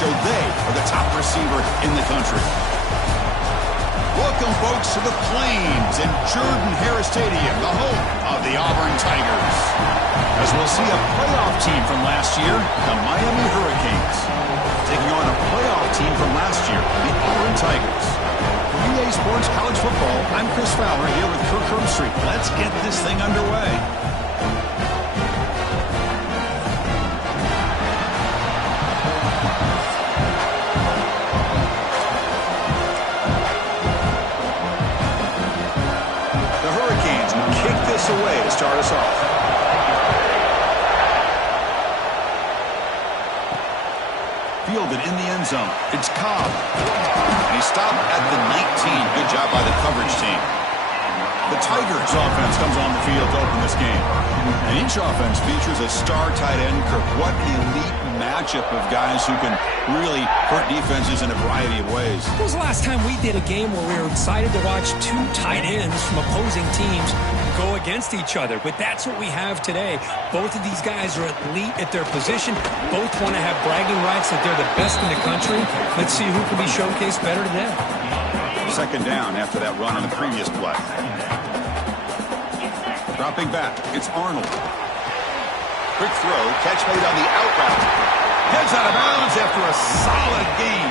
show they are the top receiver in the country. Welcome, folks, to the Plains and Jordan-Hare Stadium, the home of the Auburn Tigers. As we'll see a playoff team from last year, the Miami Hurricanes, taking on a playoff team from last year, the Auburn Tigers. For EA Sports College Football, I'm Chris Fowler here with Kirk Herbstreit. Let's get this thing underway. Away to start us off. Fielded in the end zone. It's Cobb. And he stopped at the 19. Good job by the coverage team. The Tigers offense comes on the field to open this game. And each offense features a star tight end. Kirk, what an elite matchup of guys who can really hurt defenses in a variety of ways. When was the last time we did a game where we were excited to watch two tight ends from opposing teams go against each other? But that's what we have today. Both of these guys are elite at their position. Both want to have bragging rights that they're the best in the country. Let's see who can be showcased better today. Second down after that run on the previous play. Dropping back, it's Arnold. Quick throw, catch made on the out route. Heads out of bounds after a solid gain.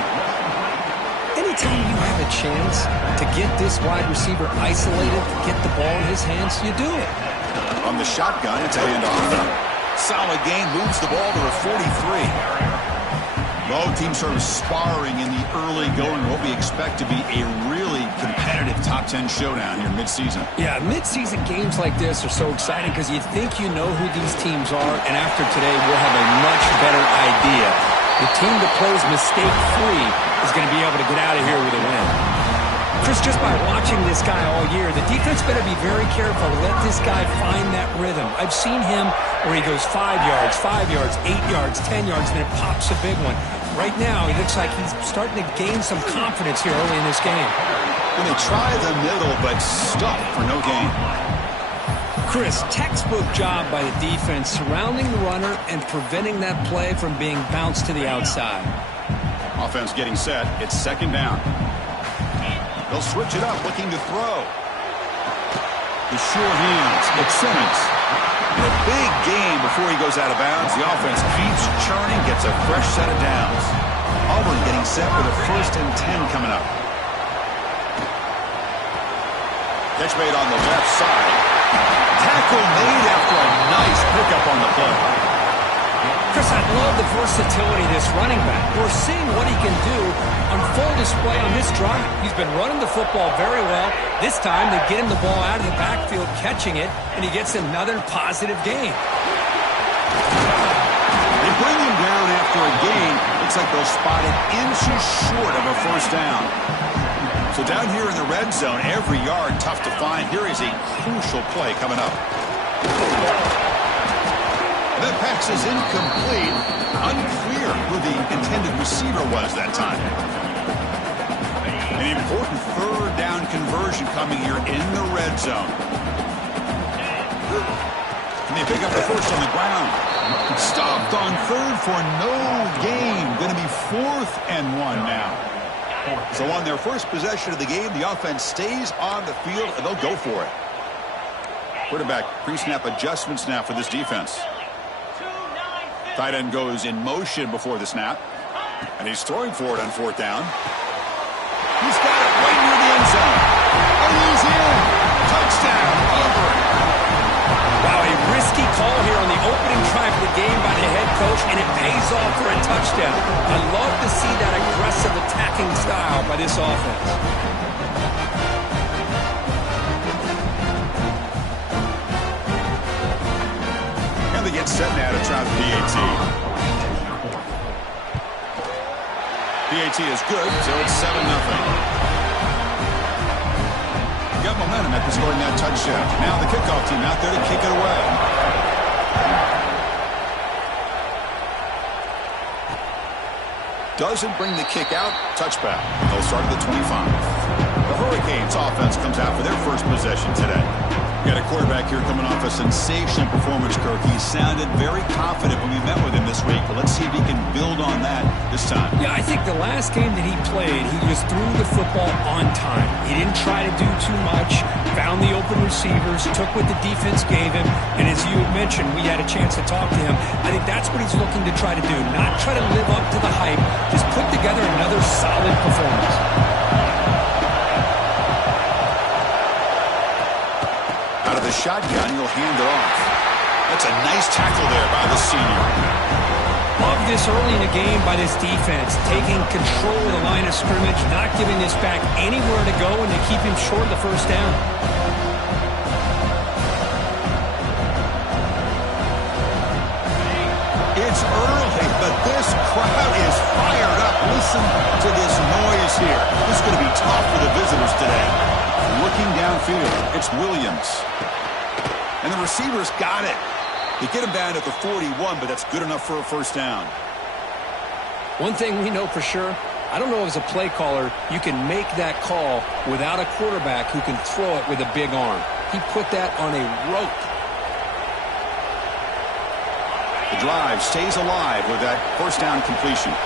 Anytime you have a chance to get this wide receiver isolated, get the ball in his hands, you do it. On the shotgun, it's a handoff. Solid gain, moves the ball to the 43. Both teams sort of sparring in the early going. What we expect to be a really competitive top 10 showdown here mid-season. Yeah, mid-season games like this are so exciting because you think you know who these teams are, and after today we'll have a much better idea. The team that plays mistake-free is going to be able to get out of here with a win. Chris, just by watching this guy all year, the defense better be very careful to let this guy find that rhythm. I've seen him where he goes 5 yards, 5 yards, 8 yards, 10 yards, and then it pops a big one. Right now, he looks like he's starting to gain some confidence here early in this game. When they try the middle, but stuff for no gain. Chris, textbook job by the defense surrounding the runner and preventing that play from being bounced to the outside. Offense getting set. It's second down. They'll switch it up, looking to throw. The sure hands. It's Simmons. And a big game before he goes out of bounds. The offense keeps churning, gets a fresh set of downs. Auburn getting set for the 1st and 10 coming up. Catch made on the left side. Tackle made after a nice pickup on the play. Chris, I love the versatility of this running back. We're seeing what he can do on full display on this drive. He's been running the football very well. This time, they get him the ball out of the backfield, catching it, and he gets another positive gain. They bring him down after a gain. Looks like they'll spot it inches short of a first down. So down here in the red zone, every yard tough to find. Here is a crucial play coming up. That pass is incomplete. Unclear who the intended receiver was that time. An important third down conversion coming here in the red zone. And they pick up the first on the ground. Stopped on third for no gain. Going to be 4th and 1 now. So on their first possession of the game, the offense stays on the field and they'll go for it. Quarterback pre-snap adjustments now for this defense. Tight end goes in motion before the snap. And he's throwing for it on 4th down. He's got it right near the end zone. And he's in. Touchdown, Auburn. Wow, a risky call here on the opening drive of the game by the head coach, and it pays off for a touchdown. I love to see that aggressive attacking style by this offense. They get set now to try the PAT. PAT is good, so it's 7-0. Got momentum after scoring that touchdown. Now the kickoff team out there to kick it away. Doesn't bring the kick out. Touchback. They'll start at the 25. The Hurricanes offense comes out for their first possession today. Got a quarterback here coming off a sensational performance, Kirk. He sounded very confident when we met with him this week, but let's see if he can build on that this time. Yeah, I think the last game that he played, he just threw the football on time. He didn't try to do too much, found the open receivers, took what the defense gave him, and as you mentioned, we had a chance to talk to him. I think that's what he's looking to try to do, not try to live up to the hype, just put together another solid performance. The shotgun, he'll hand it off. That's a nice tackle there by the senior. Love this early in the game by this defense, taking control of the line of scrimmage, not giving this back anywhere to go, and to keep him short of the first down. It's early, but this crowd is fired up. Listen to this noise here. This is going to be tough for the visitors today. Looking downfield, it's Williams. And the receivers got it. They get him down at the 41, but that's good enough for a first down. One thing we know for sure, I don't know as a play caller, you can make that call without a quarterback who can throw it with a big arm. He put that on a rope. The drive stays alive with that first down completion.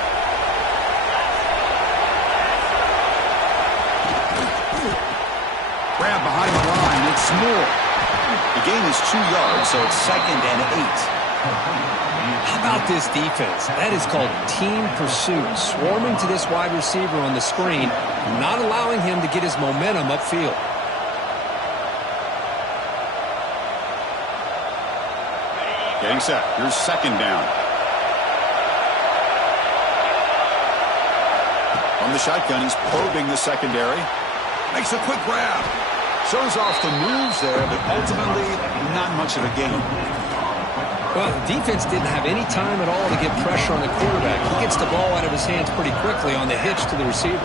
Grab behind the line. It's Moore. The gain is 2 yards, so it's 2nd and 8. How about this defense? That is called team pursuit. Swarming to this wide receiver on the screen, not allowing him to get his momentum upfield. Getting set. Here's 2nd down. From the shotgun, he's probing the secondary. Makes a quick grab. Shows off the moves there, but ultimately not much of a gain. Well, the defense didn't have any time at all to get pressure on the quarterback. He gets the ball out of his hands pretty quickly on the hitch to the receiver.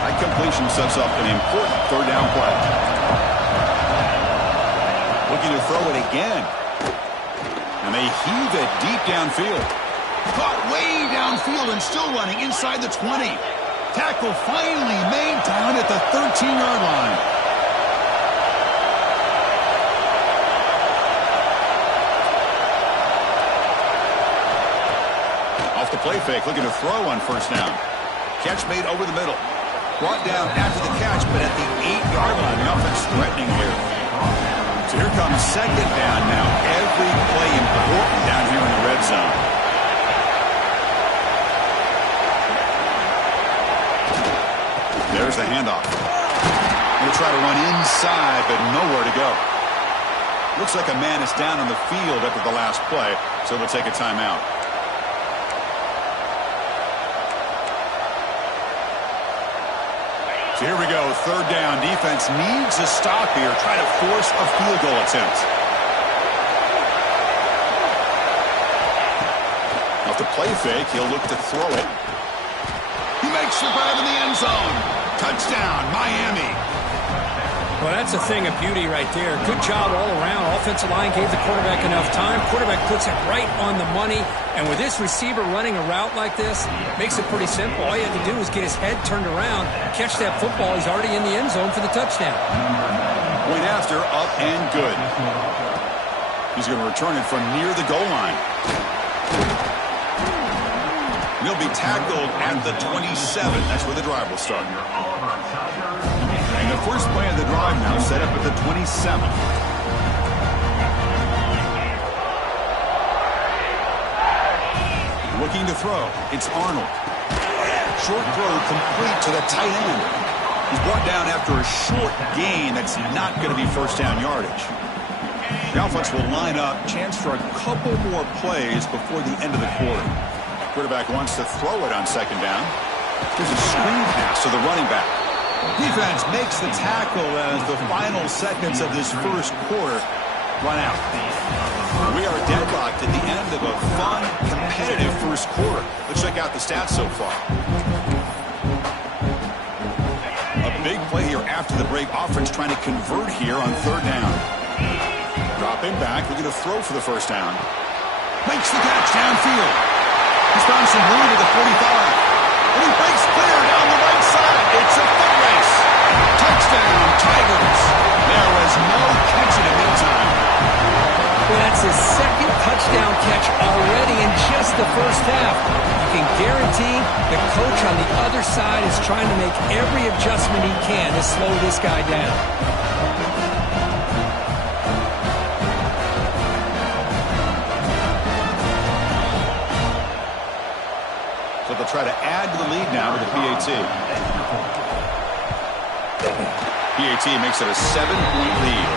High completion sets up an important third down play. Looking to throw it again. And they heave it deep downfield. Caught way downfield and still running inside the 20. Tackle finally made down at the 13-yard line. Off the play fake, looking to throw on first down. Catch made over the middle. Brought down after the catch, but at the 8-yard line, the offense threatening here. So here comes 2nd down now. Every play important down here in the red zone. There's the handoff. He'll try to run inside, but nowhere to go. Looks like a man is down on the field after the last play, so they'll take a timeout. So here we go, 3rd down. Defense needs a stop here. Try to force a field goal attempt. Off the play fake, he'll look to throw it. He makes the grab in the end zone. Touchdown, Miami. Well, that's a thing of beauty right there. Good job all around. Offensive line gave the quarterback enough time. Quarterback puts it right on the money. And with this receiver running a route like this, makes it pretty simple. All you have to do is get his head turned around, catch that football. He's already in the end zone for the touchdown. Point after, up and good. He's going to return it from near the goal line. He'll be tackled at the 27. That's where the drive will start. And the first play of the drive now set up at the 27. Looking to throw. It's Arnold. Short throw complete to the tight end. He's brought down after a short gain. That's not going to be first down yardage. The offense will line up. Chance for a couple more plays before the end of the quarter. Quarterback wants to throw it on 2nd down. There's a screen pass to the running back. Defense makes the tackle as the final seconds of this first quarter run out. We are deadlocked at the end of a fun, competitive first quarter. Let's check out the stats so far. A big play here after the break. Offense trying to convert here on 3rd down. Dropping back, looking to throw for the first down. Makes the catch downfield. He's found some room at the 45. And he breaks clear down the right. It's a foot race. Touchdown, Tigers. There was no catch in the meantime. Well, that's his second touchdown catch already in just the first half. You can guarantee the coach on the other side is trying to make every adjustment he can to slow this guy down. So they'll try to add to the lead now with the PAT. PAT makes it a 7-point lead.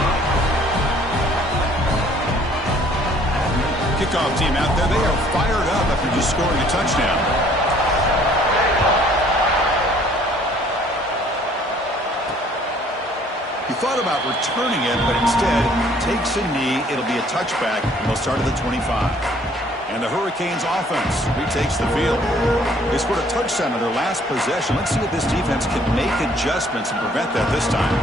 Kickoff team out there, they are fired up after just scoring a touchdown. He thought about returning it, but instead takes a knee. It'll be a touchback, and they'll start at the 25. And the Hurricanes offense retakes the field. They scored a touchdown on their last possession. Let's see if this defense can make adjustments and prevent that this time.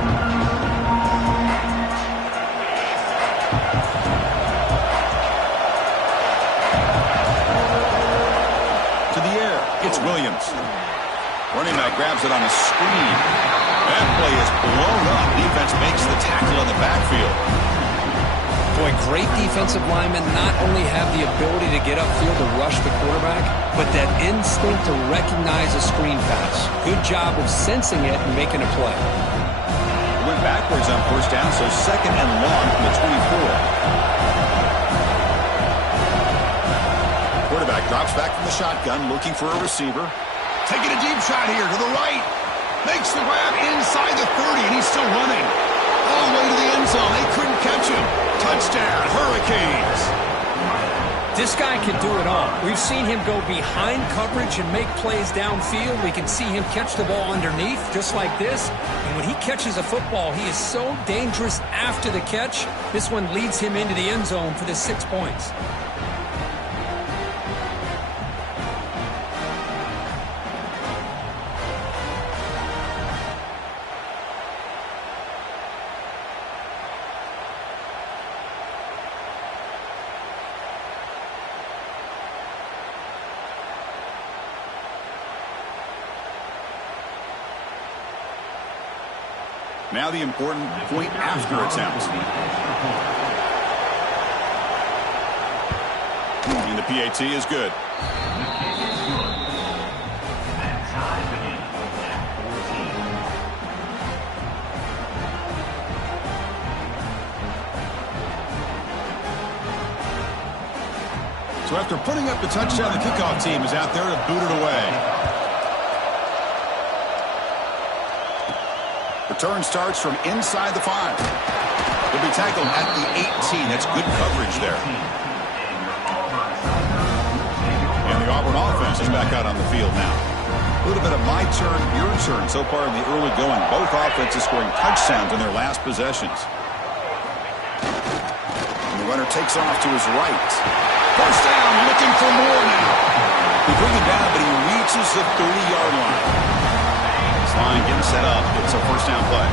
It's Williams. Running back grabs it on a screen. That play is blown up. Defense makes the tackle in the backfield. Boy, great defensive linemen not only have the ability to get upfield to rush the quarterback, but that instinct to recognize a screen pass. Good job of sensing it and making a play. It went backwards on first down, so second and long from the 24. Quarterback drops back from the shotgun, looking for a receiver. Taking a deep shot here to the right. Makes the grab inside the 30, and he's still running. All the way to the end zone. They couldn't catch him. Touchdown, Hurricanes. This guy can do it all. We've seen him go behind coverage and make plays downfield. We can see him catch the ball underneath, just like this. And when he catches a football, he is so dangerous after the catch. This one leads him into the end zone for the 6 points. Now the important point after attempt. And the PAT is good. So after putting up the touchdown, the kickoff team is out there to boot it away. Return starts from inside the 5. He'll be tackled at the 18. That's good coverage there. And the Auburn offense is back out on the field now. A little bit of my turn, your turn so far in the early going. Both offenses scoring touchdowns in their last possessions. And the runner takes off to his right. First down, looking for more now. They bring him down, but he reaches the 30-yard line. Line getting set up. It's a first down play.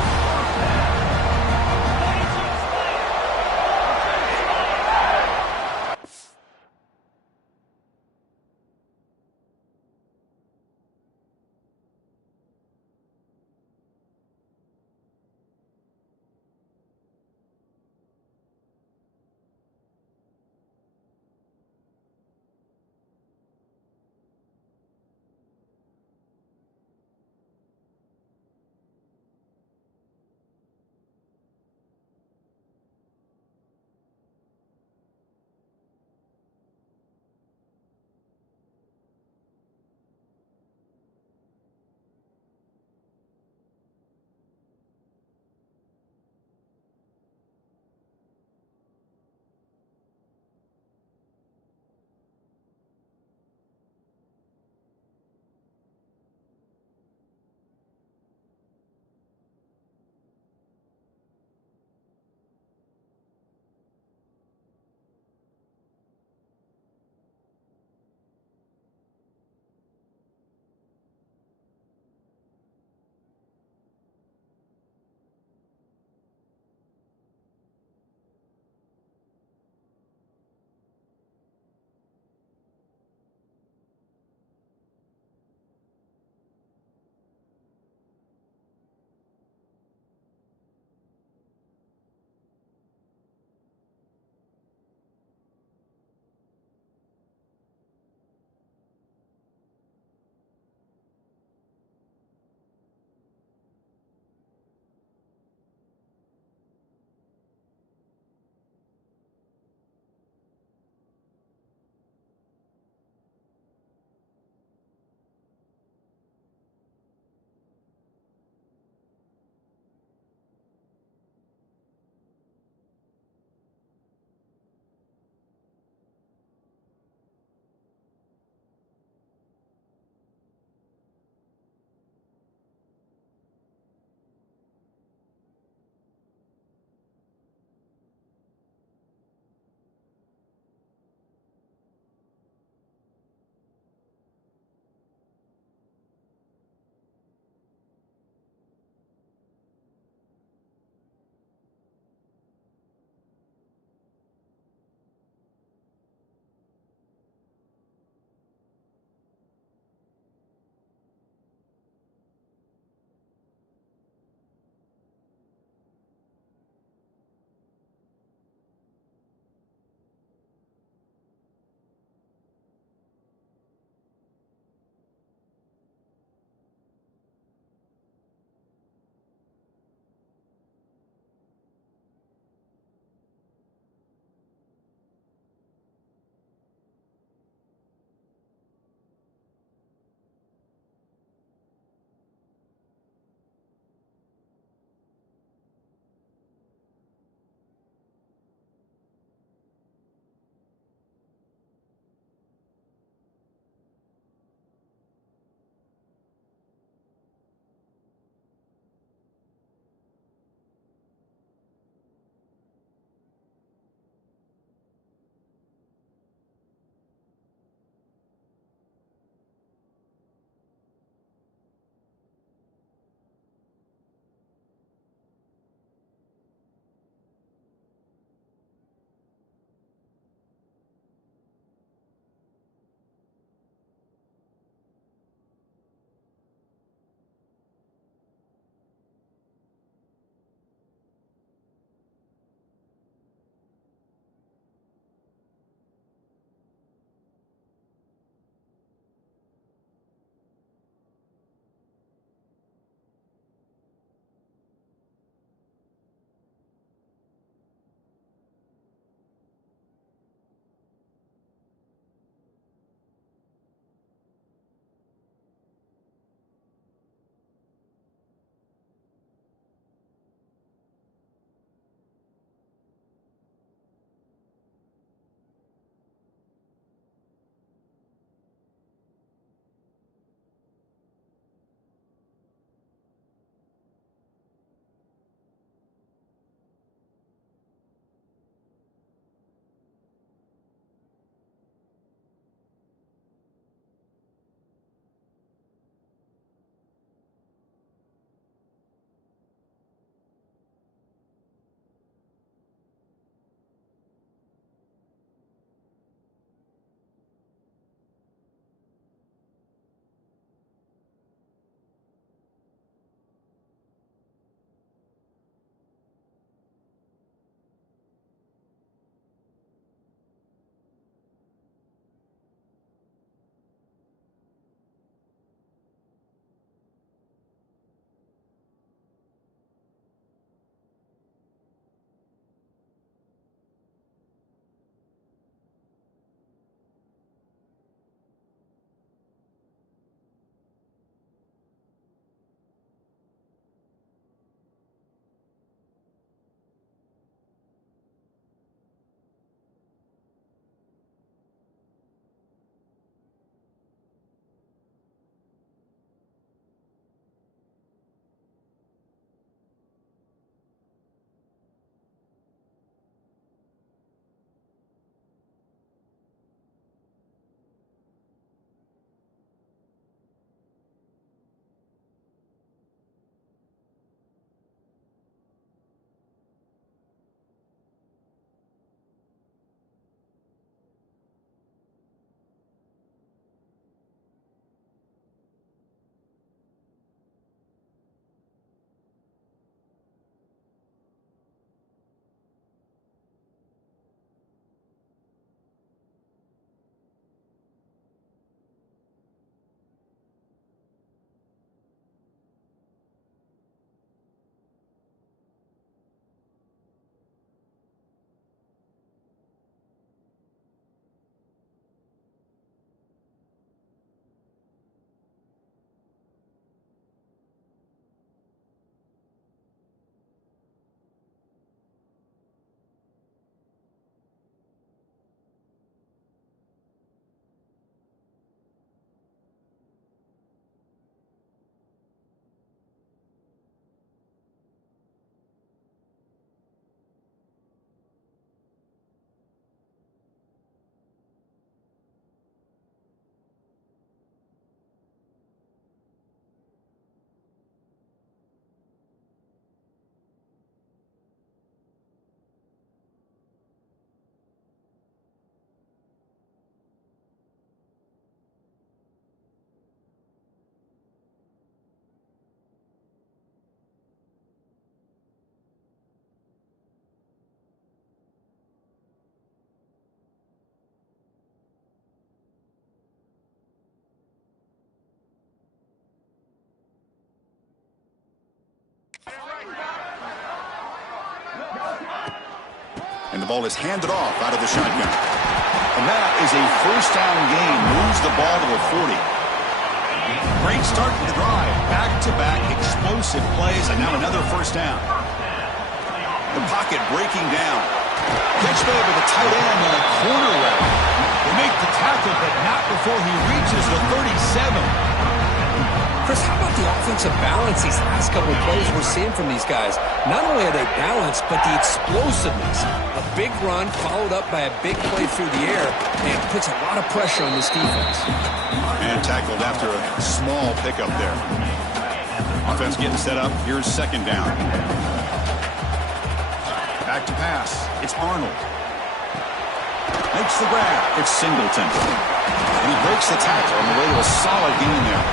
And the ball is handed off out of the shotgun. And that is a first down gain. Moves the ball to the 40. Great start to the drive. Back-to-back explosive plays, and now another first down. The pocket breaking down. Catch made with the tight end on a corner route. They make the tackle, but not before he reaches the 37. Chris, how about the offensive balance these last couple of plays we're seeing from these guys? Not only are they balanced, but the explosiveness. A big run followed up by a big play through the air, and it puts a lot of pressure on this defense. And tackled after a small pickup there. Offense getting set up. Here's second down. Back to pass. It's Arnold. Makes the grab. It's Singleton. And he breaks the tackle on the way to a solid gain there.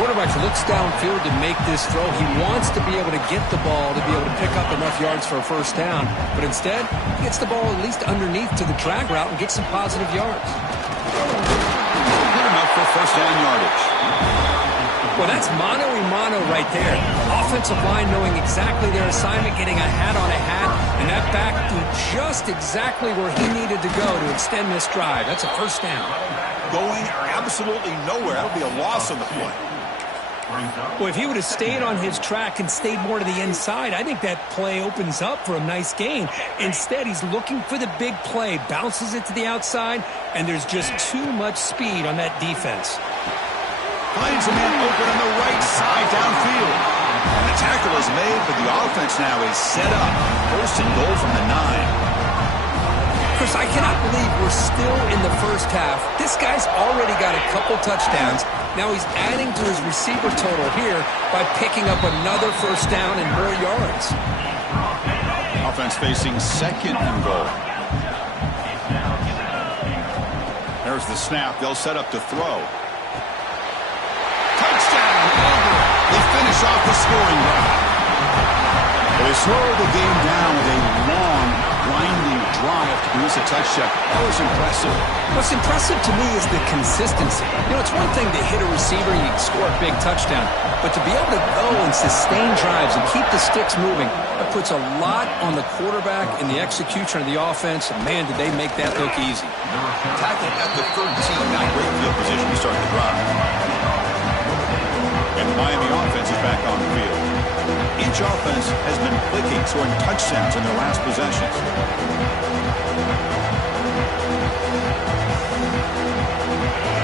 Quarterback looks downfield to make this throw. He wants to be able to get the ball to be able to pick up enough yards for a first down. But instead, he gets the ball at least underneath to the drag route and gets some positive yards. Good enough for first down yardage. Well, that's mano-a-mano right there. Offensive line knowing exactly their assignment, getting a hat on a hat, and that back to just exactly where he needed to go to extend this drive. That's a first down. Going absolutely nowhere. That'll be a loss on the play. Well, if he would have stayed on his track and stayed more to the inside, I think that play opens up for a nice gain. Instead, he's looking for the big play, bounces it to the outside, and there's just too much speed on that defense. Finds a man open on the right side downfield. And the tackle is made, but the offense now is set up. First and goal from the 9. Chris, I cannot believe we're still in the first half. This guy's already got a couple touchdowns. Now he's adding to his receiver total here by picking up another first down and more yards. Offense facing second and goal. There's the snap. They'll set up to throw. Touchdown! Over. They finish off the scoring drive. They slow the game down with a long, grinding drive to produce a touchdown. That was impressive. What's impressive to me is the consistency. You know, it's one thing to hit a receiver and you can score a big touchdown, but to be able to go and sustain drives and keep the sticks moving, that puts a lot on the quarterback and the execution of the offense. And man, did they make that look easy. Tackled at the 13, not great field position to start the drive. And the Miami offense is back on the field. Each offense has been clicking, scoring touchdowns in their last possessions.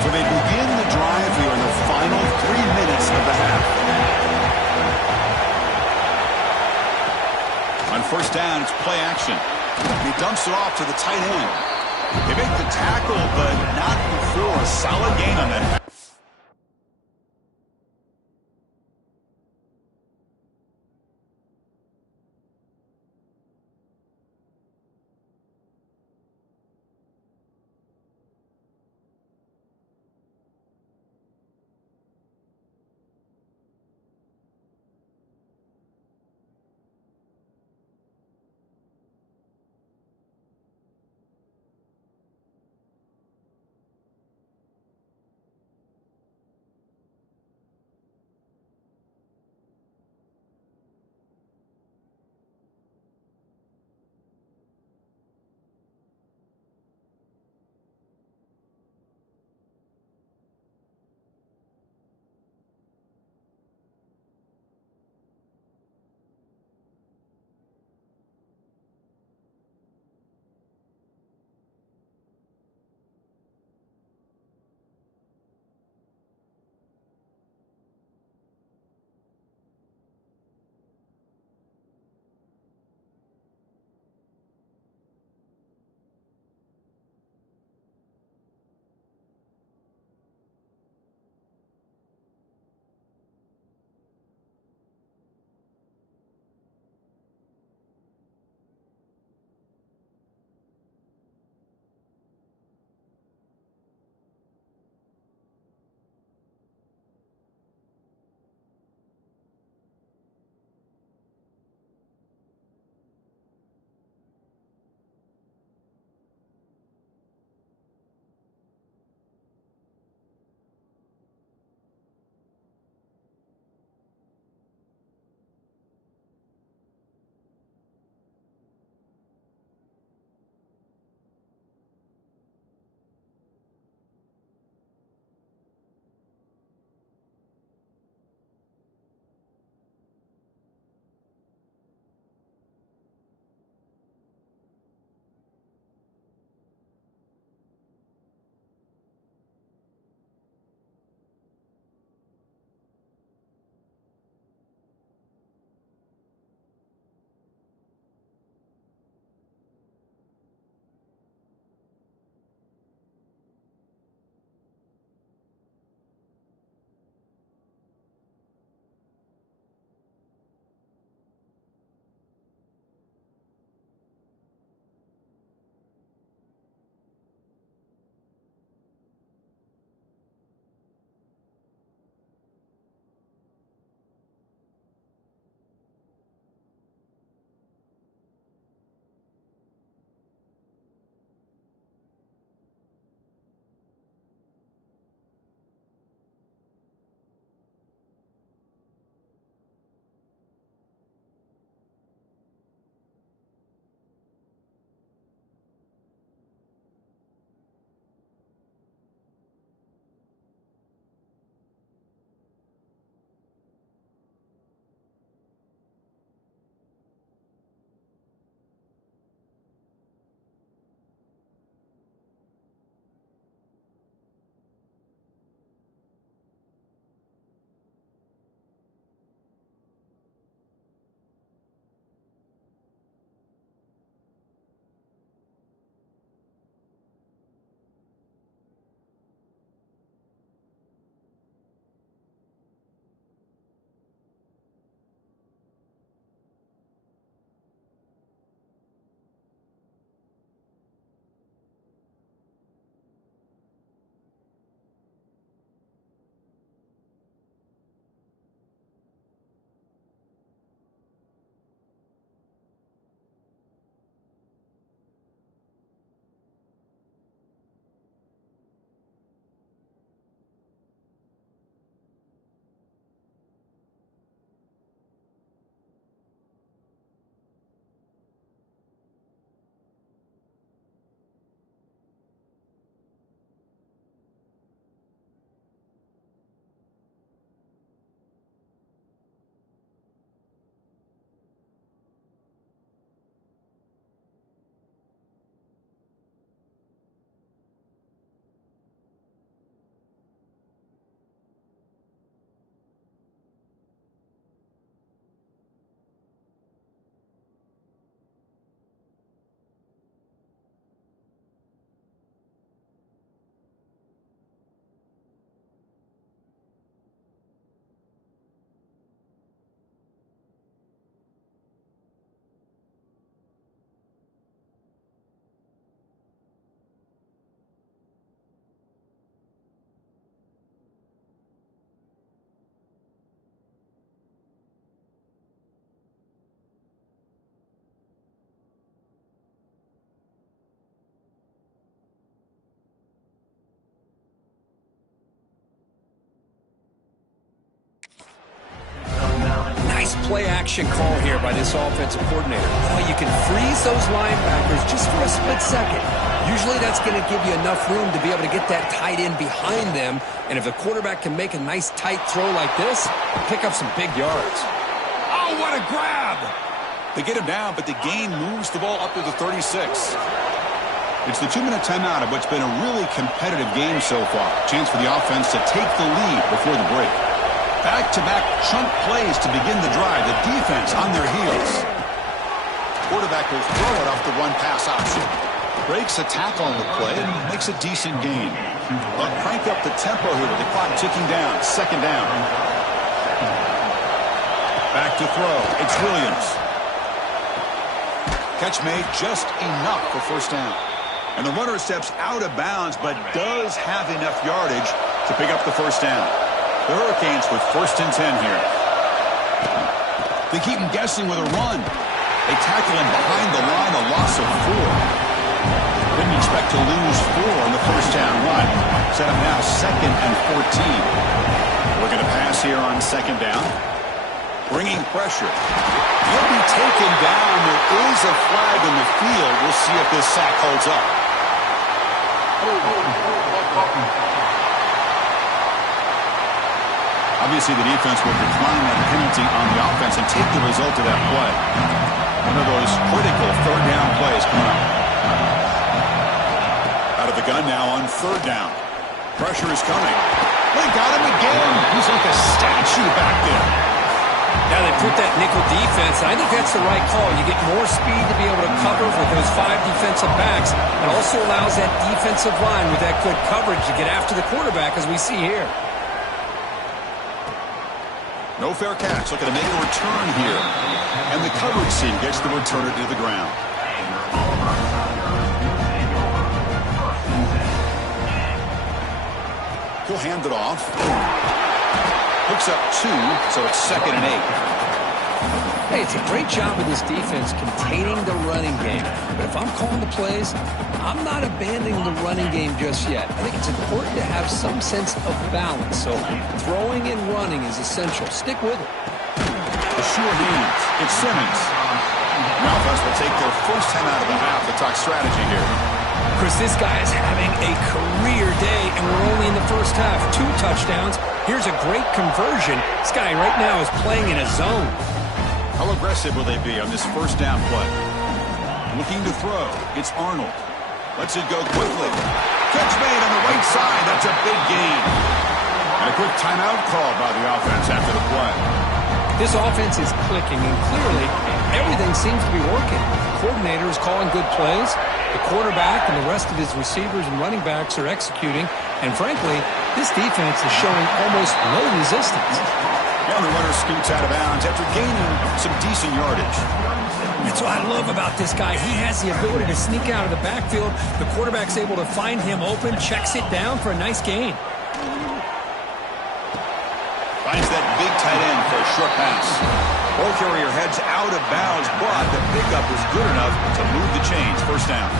So they begin the drive here in the final 3 minutes of the half. On first down, it's play action. He dumps it off to the tight end. They make the tackle, but not before a solid gain on that. play-action call here by this offensive coordinator. Oh, you can freeze those linebackers just for a split second. Usually that's going to give you enough room to be able to get that tight end behind them. And if the quarterback can make a nice tight throw like this, pick up some big yards. Oh, what a grab! They get him down, but the gain moves the ball up to the 36. It's the 2-minute timeout of what's been a really competitive game so far. Chance for the offense to take the lead before the break. Back-to-back chunk plays to begin the drive. The defense on their heels. Quarterback will throw it off the run-pass option. Breaks a tackle on the play and makes a decent gain. But crank up the tempo here with the clock ticking down. Second down. Back to throw. It's Williams. Catch made just enough for first down. And the runner steps out of bounds, but does have enough yardage to pick up the first down. The Hurricanes with 1st and 10 here. They keep him guessing with a run. They tackle him behind the line, a loss of 4. Didn't expect to lose 4 on the first down run. Set up now 2nd and 14. Looking to pass here on 2nd down. Bringing pressure. He'll be taken down. There is a flag in the field. We'll see if this sack holds up. Obviously, the defense will decline that penalty on the offense and take the result of that play. One of those critical 3rd down plays coming up. Out of the gun now on 3rd down. Pressure is coming. They got him again. He's like a statue back there. Now they put that nickel defense, and I think that's the right call. You get more speed to be able to cover with those 5 defensive backs. It also allows that defensive line with that good coverage to get after the quarterback, as we see here. No fair catch, looking to make a return here. And the coverage team gets the returner to the ground. He'll hand it off. Hooks up 2, so it's 2nd and 8. Hey, it's a great job of this defense containing the running game. But if I'm calling the plays, I'm not abandoning the running game just yet. I think it's important to have some sense of balance. So throwing and running is essential. Stick with it. The sure hands. It's Simmons. The offense will take their first time out of the half to talk strategy here. Chris, this guy is having a career day, and we're only in the first half. 2 touchdowns. Here's a great conversion. This guy right now is playing in a zone. How aggressive will they be on this first down play? Looking to throw. It's Arnold. Lets it go quickly. Catch made on the right side. That's a big gain. And a quick timeout call by the offense after the play. This offense is clicking, and clearly everything seems to be working. The coordinator is calling good plays. The quarterback and the rest of his receivers and running backs are executing. And frankly, this defense is showing almost no resistance. And the runner scoots out of bounds after gaining some decent yardage. That's what I love about this guy. He has the ability to sneak out of the backfield. The quarterback's able to find him open, checks it down for a nice gain. Finds that big tight end for a short pass. Ball carrier heads out of bounds, but the pickup is good enough to move the chains. First down.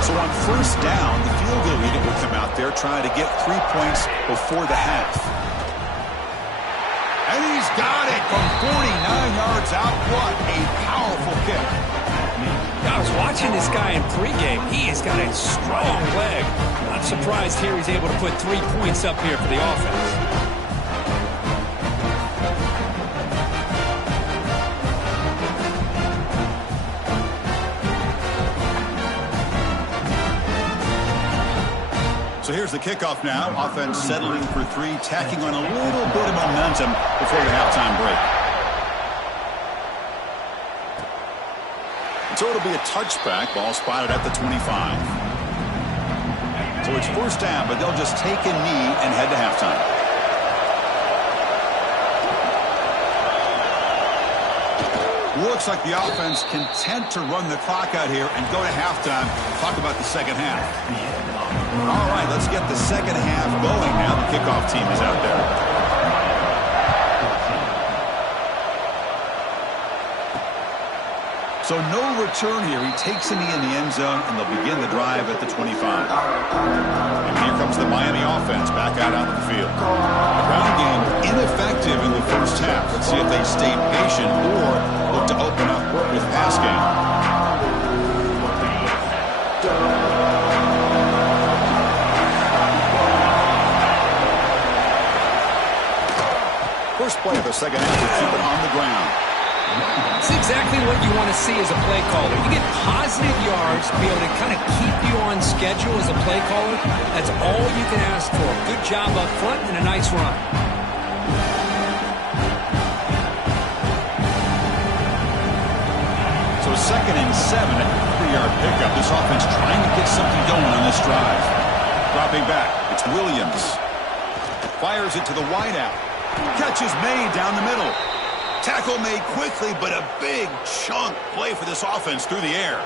So on first down, the field goal unit will come out there trying to get 3 points before the half. And he's got it from 49 yards out. What a powerful kick. I was watching this guy in pregame. He has got a strong leg. Not surprised here he's able to put 3 points up here for the offense. So here's the kickoff now. Offense settling for 3, tacking on a little bit of momentum before the halftime break. So it'll be a touchback. Ball spotted at the 25. So it's first down, but they'll just take a knee and head to halftime. Looks like the offense content to run the clock out here and go to halftime. Talk about the second half. All right, let's get the second half going now. The kickoff team is out there. So no return here. He takes a knee in the end zone, and they'll begin the drive at the 25. And here comes the Miami offense back out onto the field. The ground game in ineffective in the first half. Let's see if they stay patient or look to open up with pass game. First play of the second half to keep it on the ground. It's exactly what you want to see as a play caller. You get positive yards to be able to kind of keep you on schedule as a play caller. That's all you can ask for. Good job up front and a nice run. So 2nd and 7 at 3-yard pickup. This offense trying to get something going on this drive. Dropping back, it's Williams. Fires it to the wideout. Catch is made down the middle. Tackle made quickly, but a big chunk play for this offense through the air.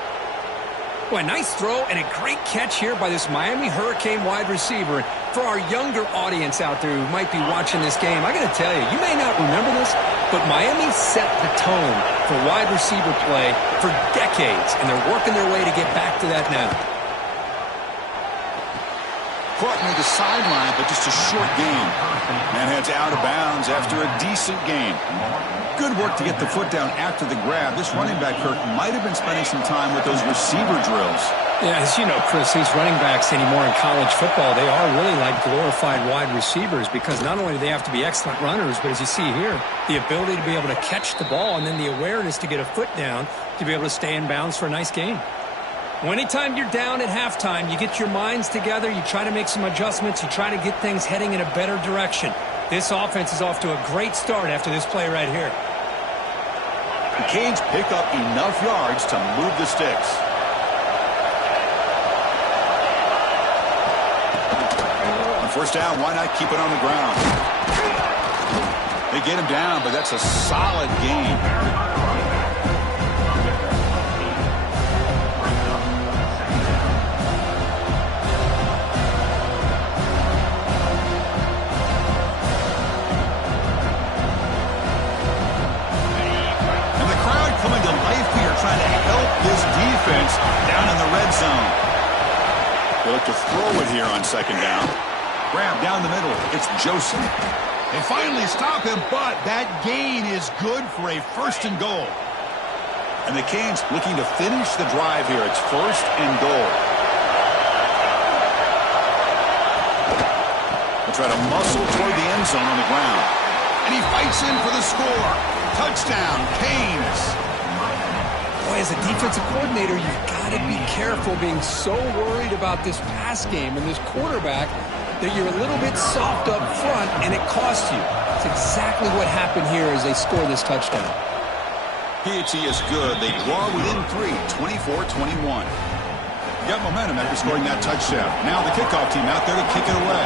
Boy, nice throw and a great catch here by this Miami Hurricane wide receiver. For our younger audience out there who might be watching this game, I got to tell you, you may not remember this, but Miami set the tone for wide receiver play for decades, and they're working their way to get back to that now. Caught near the sideline, but just a short gain. And heads out of bounds after a decent gain. Good work to get the foot down after the grab. This running back, Kirk, might have been spending some time with those receiver drills. Yeah, as you know, Chris, these running backs anymore in college football, they are really like glorified wide receivers because not only do they have to be excellent runners, but as you see here, the ability to be able to catch the ball and then the awareness to get a foot down to be able to stay in bounds for a nice gain. Well, anytime you're down at halftime, you get your minds together, you try to make some adjustments, you try to get things heading in a better direction. This offense is off to a great start after this play right here. The Canes pick up enough yards to move the sticks. On first down, why not keep it on the ground? They get him down, but that's a solid gain. Trying to help this defense down in the red zone. They look to throw it here on 2nd down. Grab down the middle. It's Joseph. They finally stop him, but that gain is good for a 1st and goal. And the Canes looking to finish the drive here. It's 1st and goal. They'll try to muscle toward the end zone on the ground. And he fights in for the score. Touchdown, Canes. Boy, as a defensive coordinator, you've got to be careful being so worried about this pass game and this quarterback that you're a little bit soft up front and it costs you. It's exactly what happened here as they score this touchdown. PAT is good. They draw within 3, 24-21. Got momentum after scoring that touchdown. Now the kickoff team out there to kick it away.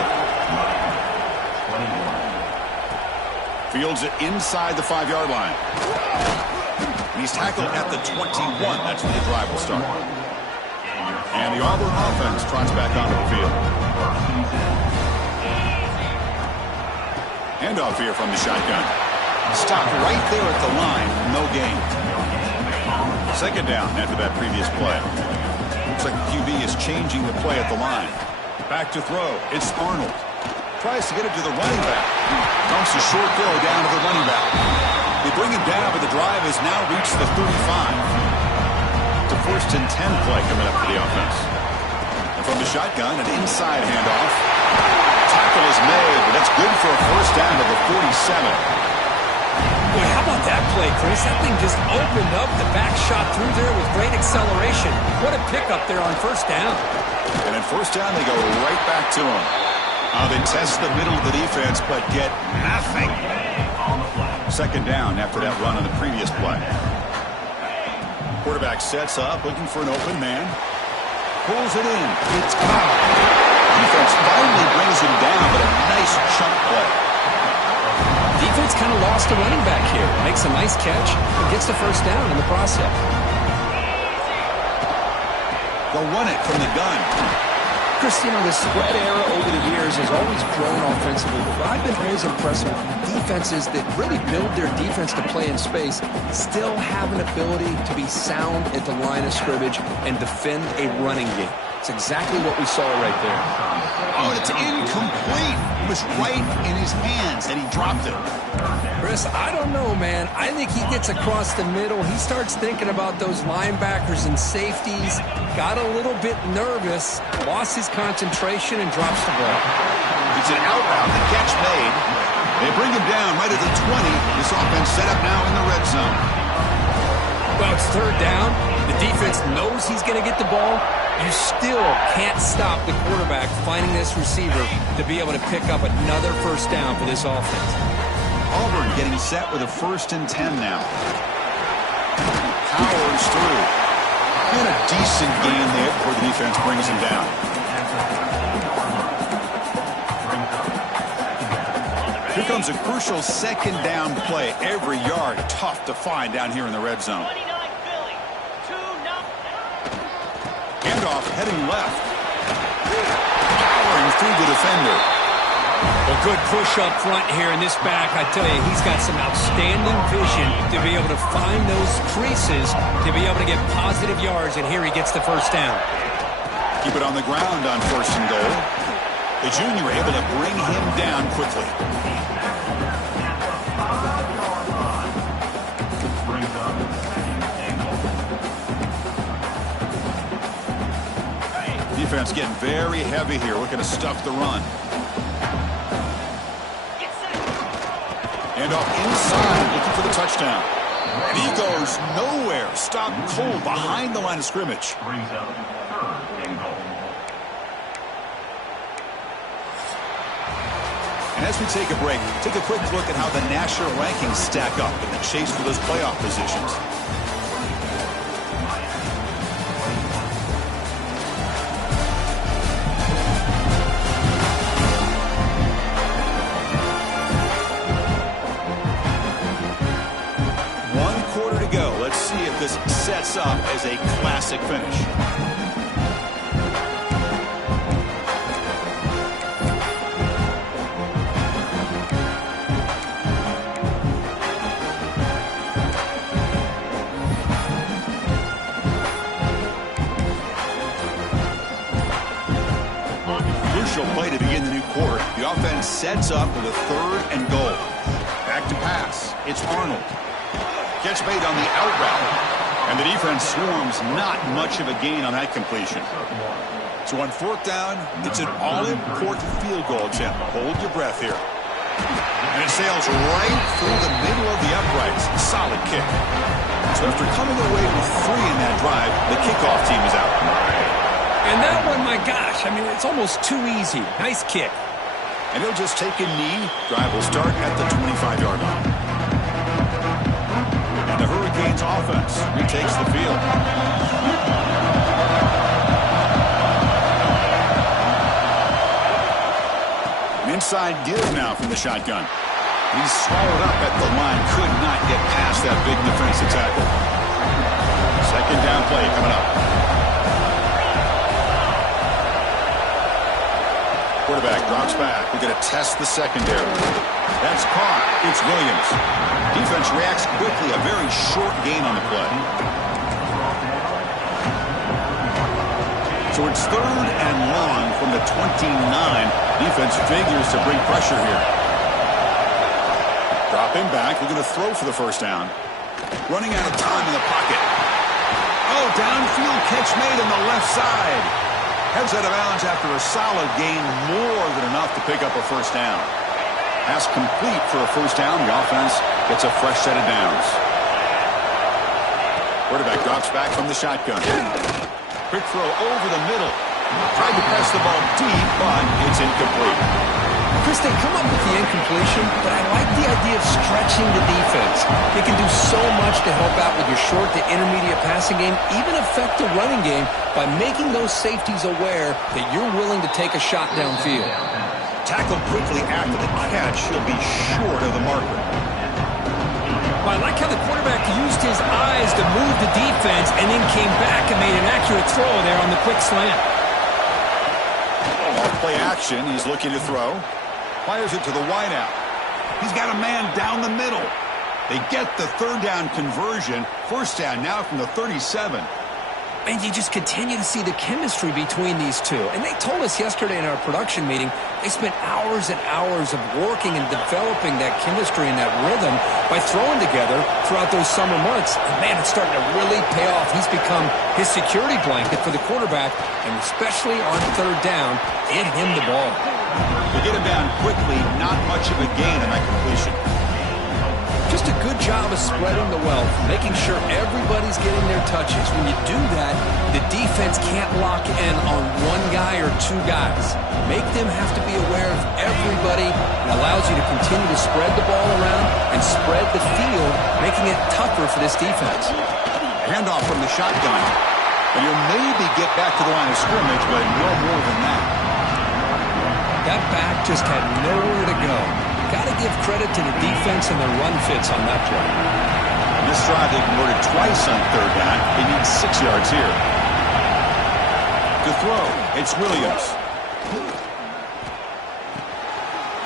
Fields it inside the 5-yard line. He's tackled at the 21. That's when the drive will start. And the Auburn offense trots back onto the field. Handoff here from the shotgun. Stopped right there at the line. No gain. 2nd down after that previous play. Looks like the QB is changing the play at the line. Back to throw. It's Arnold. Tries to get it to the running back. Dumps a short throw down to the running back. They bring him down, but the drive has now reached the 35. It's a 1st and 10 play coming up for the offense. And from the shotgun, an inside handoff. Tackle is made, but that's good for a 1st down to the 47. Boy, how about that play, Chris? That thing just opened up. The back shot through there with great acceleration. What a pickup there on 1st down. And at 1st down, they go right back to him. They test the middle of the defense, but get nothing. 2nd down after that run on the previous play. Quarterback sets up, looking for an open man. Pulls it in. It's caught. Defense finally brings him down, but a nice chunk play. Defense kind of lost a running back here. Makes a nice catch and gets the 1st down in the process. They'll run it from the gun. Chris, you know, the spread era over the years has always grown offensively, but I've been always impressed with defenses that really build their defense to play in space, still have an ability to be sound at the line of scrimmage and defend a running game. It's exactly what we saw right there. Oh, it's incomplete. It was right in his hands, and he dropped it. Chris, I don't know, man. I think he gets across the middle. He starts thinking about those linebackers and safeties, got a little bit nervous, lost his concentration, and drops the ball. It's an out route. The catch made. They bring him down right at the 20. This offense set up now in the red zone. Well, it's third down. The defense knows he's going to get the ball. You still can't stop the quarterback finding this receiver to be able to pick up another first down for this offense. Auburn getting set with a 1st and 10 now. Powers through. And a decent gain there before the defense brings him down. Here comes a crucial 2nd down play. Every yard tough to find down here in the red zone. Handoff heading left. Powering through the defender. A good push up front here in this back. I tell you, he's got some outstanding vision to be able to find those creases, to be able to get positive yards, and here he gets the first down. Keep it on the ground on 1st and goal. The junior able to bring him down quickly. Defense getting very heavy here, looking to stuff the run. And off inside, looking for the touchdown. And he goes nowhere. Stopped cold behind the line of scrimmage. And as we take a break, take a quick look at how the national rankings stack up in the chase for those playoff positions. Let's see if this sets up as a classic finish. Crucial play to begin the new quarter. The offense sets up with a 3rd and goal. Back to pass. It's Arnold. Catch made on the out route. And the defense swarms. Not much of a gain on that completion. So on 4th down, it's an all-important field goal attempt. Hold your breath here. And it sails right through the middle of the uprights. Solid kick. So after coming away with 3 in that drive, the kickoff team is out. And that one, my gosh, I mean, it's almost too easy. Nice kick. And he'll just take a knee. Drive will start at the 25-yard line. The Hurricanes offense retakes the field. An inside give now from the shotgun. He's swallowed up at the line. Could not get past that big defensive tackle. 2nd down play coming up. Quarterback drops back. We're going to test the secondary. That's caught. It's Williams. Defense reacts quickly. A very short gain on the play. So it's 3rd and long from the 29. Defense figures to bring pressure here. Drop him back. We're going to throw for the first down. Running out of time in the pocket. Oh, downfield catch made on the left side. Heads out of bounds after a solid gain. More than enough to pick up a first down. Pass complete for a first down. The offense gets a fresh set of downs. Quarterback drops back from the shotgun. Quick throw over the middle. Tried to press the ball deep, but it's incomplete. Chris, they come up with the incompletion, but I like the idea of stretching the defense. They can do so much to help out with your short to intermediate passing game, even affect the running game by making those safeties aware that you're willing to take a shot downfield. Tackled quickly after the catch. He'll be short of the marker. Well, I like how the quarterback used his eyes to move the defense and then came back and made an accurate throw there on the quick slant. Off play action. He's looking to throw. Fires it to the wideout. He's got a man down the middle. They get the 3rd down conversion. First down now from the 37. And you just continue to see the chemistry between these two. And they told us yesterday in our production meeting, they spent hours and hours of working and developing that chemistry and that rhythm by throwing together throughout those summer months. And man, it's starting to really pay off. He's become his security blanket for the quarterback, and especially on third down, get him the ball. To get him down quickly, not much of a gain on that completion. Just a good job of spreading the wealth, making sure everybody's getting their touches. When you do that, the defense can't lock in on one guy or two guys. Make them have to be aware of everybody. It allows you to continue to spread the ball around and spread the field, making it tougher for this defense. Handoff from the shotgun. And you'll maybe get back to the line of scrimmage, but no more than that. That back just had nowhere to go. Got to give credit to the defense and the run fits on that play. On this drive, they converted twice on third down. They need 6 yards here. To throw, it's Williams.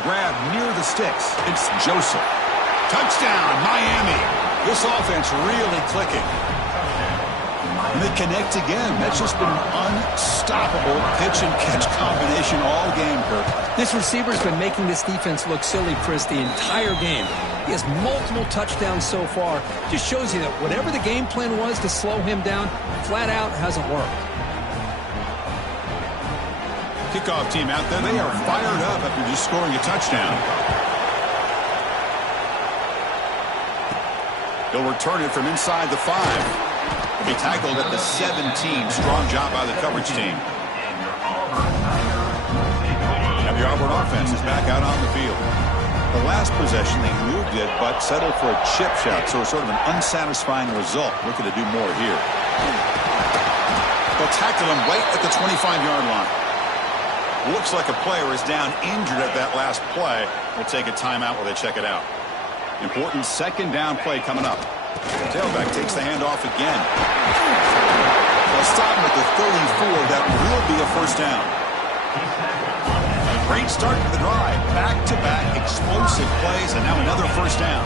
Grab near the sticks. It's Joseph. Touchdown, Miami. This offense really clicking. And they connect again. That's just been an unstoppable pitch and catch combination all game, Kirk. This receiver's been making this defense look silly, Chris, the entire game. He has multiple touchdowns so far. Just shows you that whatever the game plan was to slow him down, flat out hasn't worked. Kickoff team out there. They are fired up after just scoring a touchdown. He'll return it from inside the 5. He'll be tackled at the 17. Strong job by the coverage team. Now the Auburn offense is back out on the field. The last possession, they moved it, but settled for a chip shot, so it's sort of an unsatisfying result. Looking to do more here. They'll tackle him right at the 25-yard line. Looks like a player is down injured at that last play. We'll take a timeout while they check it out. Important second down play coming up. The tailback takes the handoff again. They'll stop him at the 34. That will be a first down. Great start to the drive. Back-to-back explosive plays, and now another first down.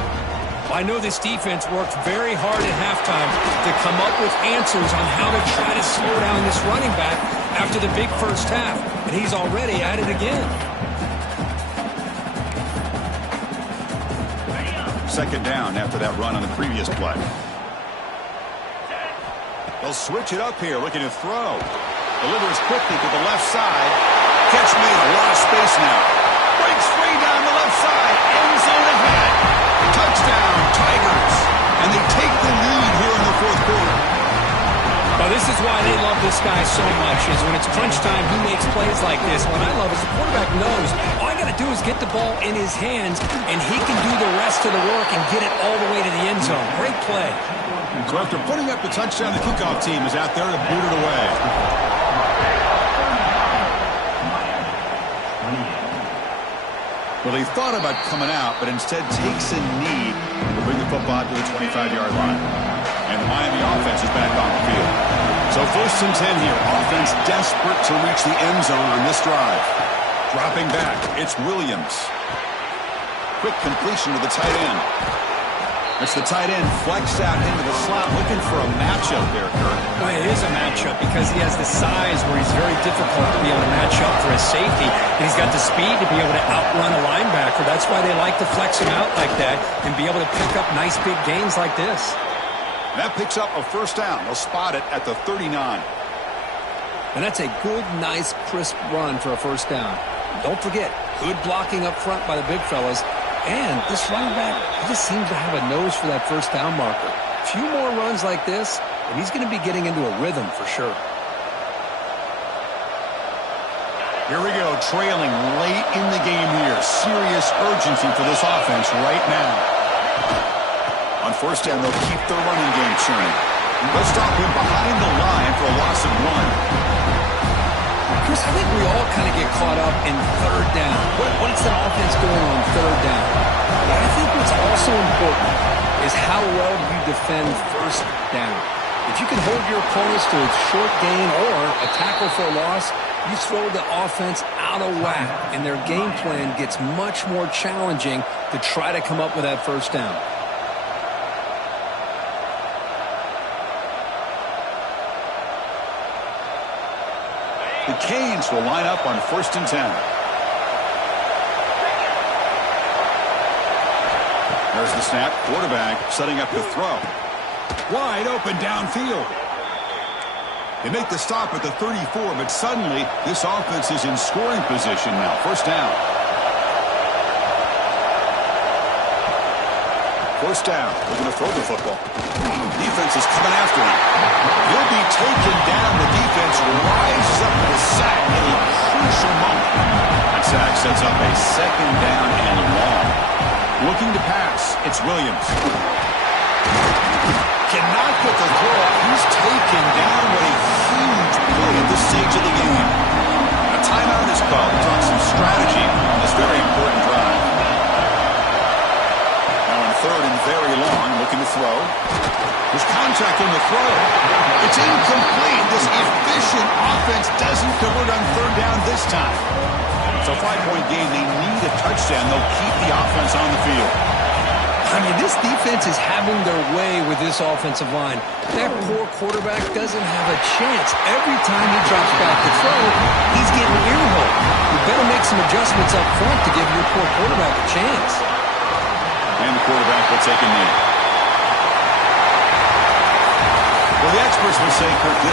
I know this defense worked very hard at halftime to come up with answers on how to try to slow down this running back after the big first half, and he's already at it again. Second down after that run on the previous play. They'll switch it up here, looking to throw. Delivers quickly to the left side. Catch made, a lot of space now. Breaks free down the left side. End zone ahead. Touchdown, Tigers. And they take the lead here in the fourth quarter. Well, this is why they love this guy so much, is when it's crunch time, he makes plays like this. What I love is the quarterback knows all I got to do is get the ball in his hands, and he can do the rest of the work and get it all the way to the end zone. Great play. So after putting up the touchdown, the kickoff team is out there to boot it away. Well, he thought about coming out, but instead takes a knee to bring the football to the 25-yard line. And the Miami offense is back on the field. So 1st and 10 here. Offense desperate to reach the end zone on this drive. Dropping back, it's Williams. Quick completion to the tight end. It's the tight end flexed out into the slot, looking for a matchup there, Kirk. Well, it is a matchup because he has the size where he's very difficult to be able to match up for his safety. And he's got the speed to be able to outrun a linebacker. That's why they like to flex him out like that and be able to pick up nice big gains like this. That picks up a first down. They'll spot it at the 39. And that's a good, nice, crisp run for a first down. Don't forget, good blocking up front by the big fellas. And this running back, he just seems to have a nose for that first down marker. A few more runs like this, and he's going to be getting into a rhythm for sure. Here we go, trailing late in the game here. Serious urgency for this offense right now. On first down, they'll keep their running game churning. They'll stop him behind the line for a loss of 1. Chris, I think we all kind of get caught up in third down. What's that offense doing on third down? But I think what's also important is how well do you defend first down. If you can hold your opponents to a short gain or a tackle for a loss, you throw the offense out of whack, and their game plan gets much more challenging to try to come up with that first down. The Canes will line up on 1st and 10. There's the snap. Quarterback setting up to throw. Wide open downfield. They make the stop at the 34, but suddenly this offense is in scoring position now. 1st down. 1st down. Looking to throw the football. Defense is coming after him. He'll be taken down. The defense rises up to the sack in a crucial moment. That sack sets up a 2nd down and long. Looking to pass. It's Williams. Cannot get the throw up. He's taken down. What a huge play at this stage of the game. A timeout is called to talk some strategy on this very important drive. Now on 3rd and very long, looking to throw. There's contact on the throw. It's incomplete. This efficient offense doesn't convert on 3rd down this time. It's a 5-point game. They need a touchdown. They'll keep the offense on the field. I mean, this defense is having their way with this offensive line. That poor quarterback doesn't have a chance. Every time he drops back to throw, he's getting earholed. You better make some adjustments up front to give your poor quarterback a chance. And the quarterback will take a knee. Well, the experts will say, Kirk, this